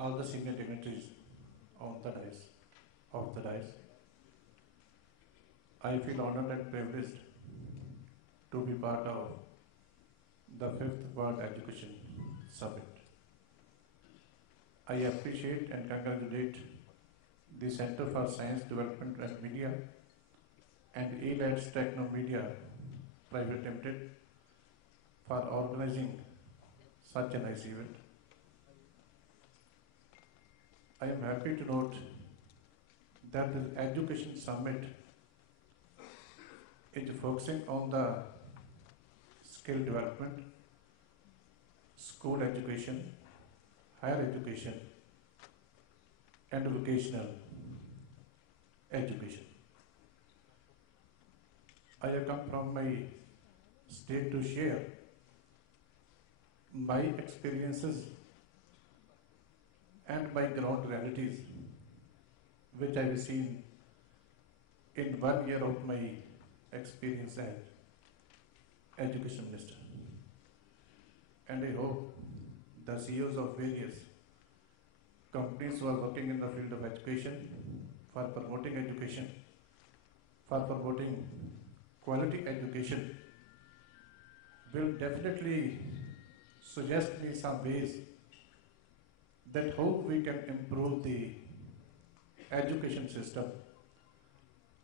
all the senior dignitaries on the dais, of the dais. I feel honored and privileged to be part of the 5th World Education Summit. I appreciate and congratulate the Center for Science Development and Media and elets Techno Media Private Limited for organizing such a nice event. I am happy to note that the Education Summit is focusing on the skill development, school education, higher education, and vocational education. I have come from my state to share my experiences and my ground realities, which I have seen in 1 year of my experience as Education Minister. And I hope the CEOs of various companies who are working in the field of education, for promoting education, for promoting quality education, will definitely suggest me some ways that how we can improve the education system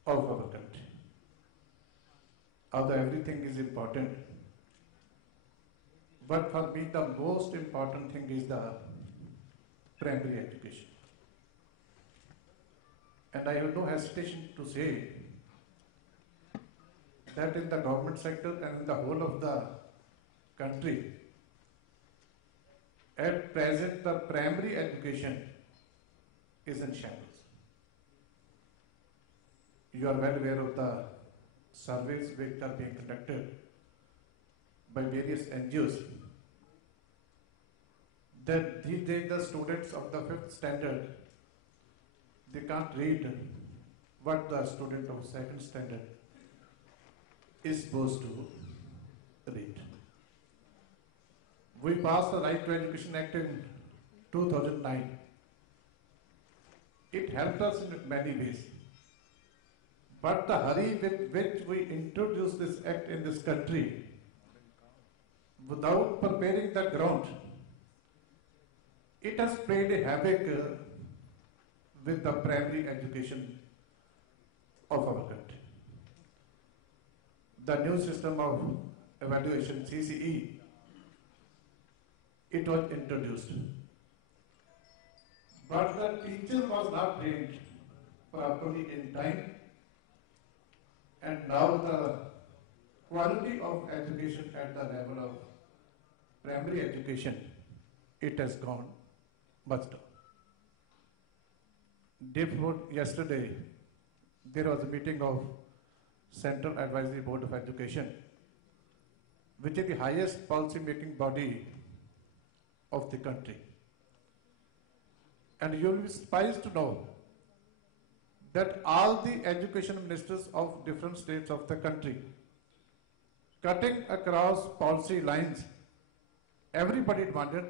of our country. Although everything is important, but for me the most important thing is the primary education. And I have no hesitation to say that in the government sector and in the whole of the country, at present the primary education is in shambles. You are well aware of the surveys which are being conducted by various NGOs that these days the students of the 5th standard, they can't read what the student of 2nd standard is supposed to read. We passed the Right to Education Act in 2009. It helped us in many ways. But the hurry with which we introduced this act in this country, without preparing the ground, it has played a havoc with the primary education of our country. The new system of evaluation, CCE, it was introduced. But the teacher was not trained properly in time, and now the quality of education at the level of primary education, it has gone much down. Day before yesterday, there was a meeting of Central Advisory Board of Education, which is the highest policy-making body of the country. And you will be surprised to know that all the education ministers of different states of the country, cutting across policy lines, everybody wanted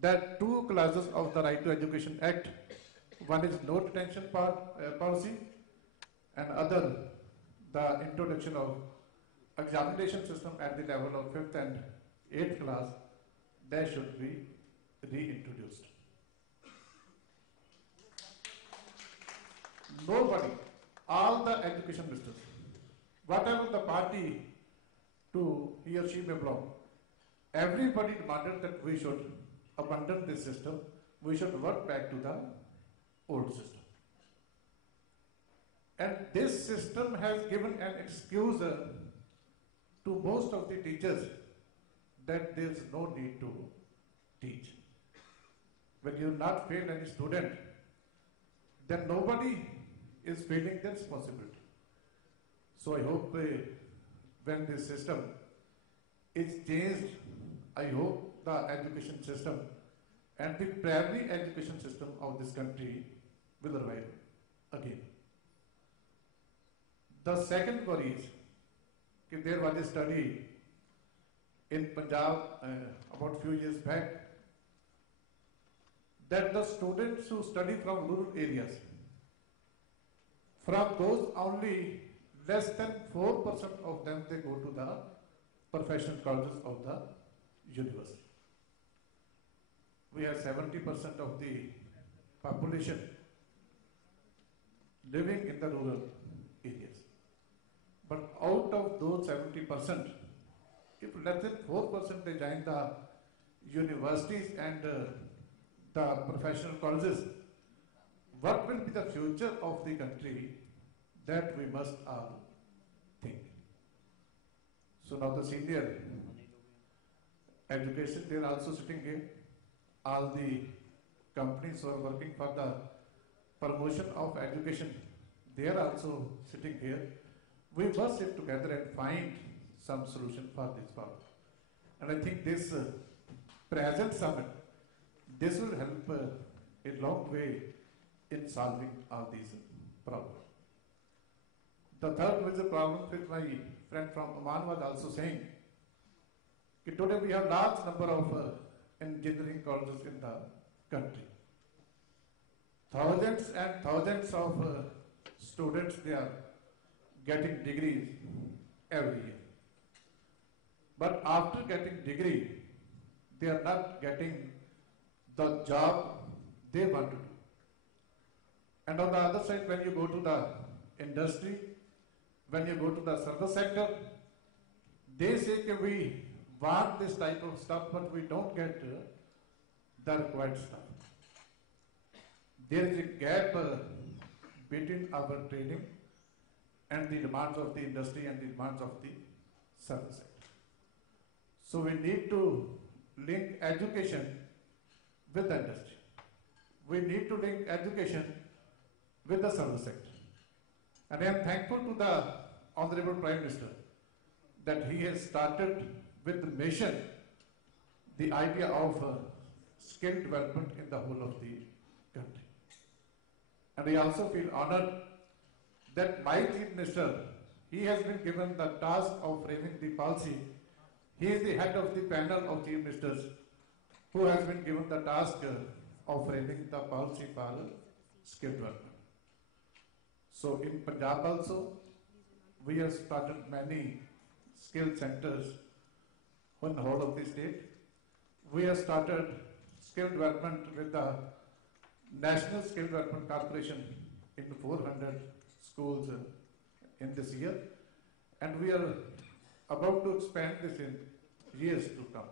that 2 clauses of the Right to Education Act, one is no detention policy, and other, the introduction of examination system at the level of 5th and 8th class, that should be reintroduced. Nobody, all the education ministers, whatever the party to he or she may belong, everybody demanded that we should abandon this system, we should work back to the old system. And this system has given an excuse to most of the teachers that there is no need to teach. When you not fail any student, then nobody is feeling their responsibility. So I hope when this system is changed, I hope the education system and the primary education system of this country will revive again. The second worry is that there was a study in Punjab about few years back that the students who study from rural areas, from those only less than 4% of them they go to the professional colleges of the university. We have 70% of the population living in the rural areas. But out of those 70%, if less than 4% they join the universities and the professional colleges, what will be the future of the country? That we must all think. So now the senior education, they are also sitting here. All the companies who are working for the promotion of education, they are also sitting here. We must sit together and find some solution for this problem. And I think this present summit, this will help a long way in solving all these problems. The third major problem, which my friend from Oman was also saying, that today we have large number of engineering colleges in the country. Thousands and thousands of students, they are getting degrees every year. But after getting degree, they are not getting the job they want to do. And on the other side, when you go to the industry, when you go to the service sector, they say that we want this type of stuff, but we don't get the required stuff. There is a gap between our training and the demands of the industry and the demands of the service sector. So we need to link education with the industry. We need to link education with the service sector. And I am thankful to the Honorable Prime Minister that he has started with the mission, the idea of skill development in the whole of the country. And I also feel honored that my Chief Minister, he has been given the task of framing the policy. He is the head of the panel of Chief Ministers who has been given the task of framing the policy for skill development. So in Punjab also, we have started many skill centers in the whole of the state. We have started skill development with the National Skill Development Corporation in 400 schools in this year. And we are about to expand this in years to come.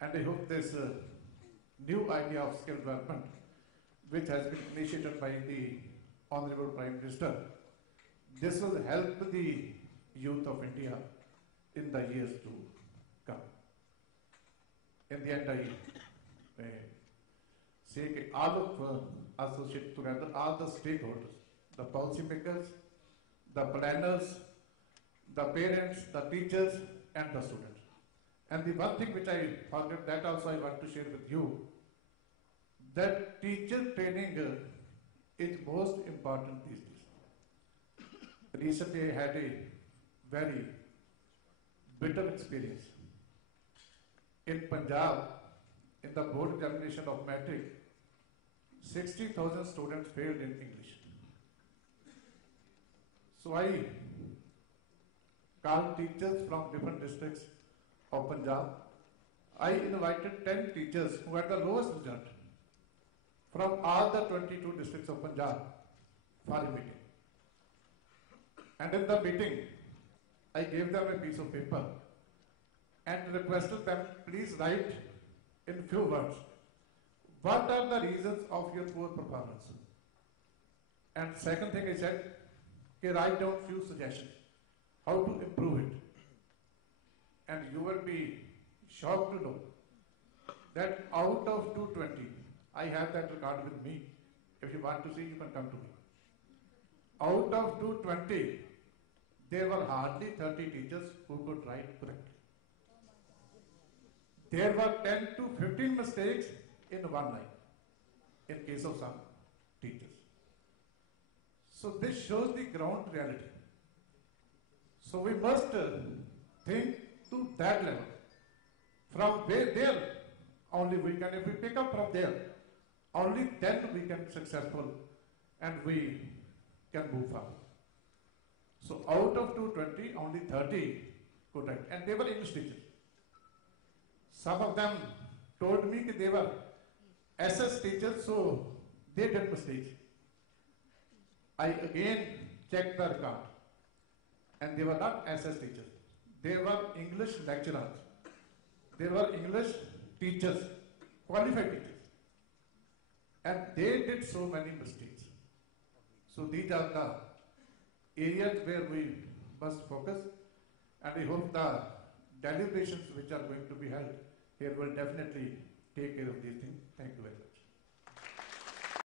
And I hope this new idea of skill development, which has been initiated by the Honorable Prime Minister, this will help the youth of India in the years to come. In the end, I say that all of associate together, all the stakeholders, the policymakers, the planners, the parents, the teachers, and the students. And the one thing which I forgot, that also I want to share with you, that teacher training is most important these days. Recently I had a very bitter experience. In Punjab, in the board examination of matric, 60,000 students failed in English. So I called teachers from different districts of Punjab. I invited 10 teachers who had the lowest result from all the 22 districts of Punjab for a meeting. And in the meeting, I gave them a piece of paper and requested them, please write in few words, what are the reasons of your poor performance? And second thing I said, okay, write down few suggestions, how to improve it. And you will be shocked to know that out of 220, I have that record with me. If you want to see, you can come to me. Out of 220, there were hardly 30 teachers who could write correctly. There were 10 to 15 mistakes in one line, in case of some teachers. So this shows the ground reality. So we must think to that level. From where there only we can, if we pick up from there, Only then we can successful and we can move forward. So out of 220, only 30 could write, and they were English teachers. Some of them told me that they were SS teachers, so they did mistakes. I again checked the record, and they were not SS teachers. They were English lecturers. They were English teachers, qualified teachers. And they did so many mistakes. So these are the areas where we must focus, and I hope the deliberations which are going to be held here will definitely take care of these things. Thank you.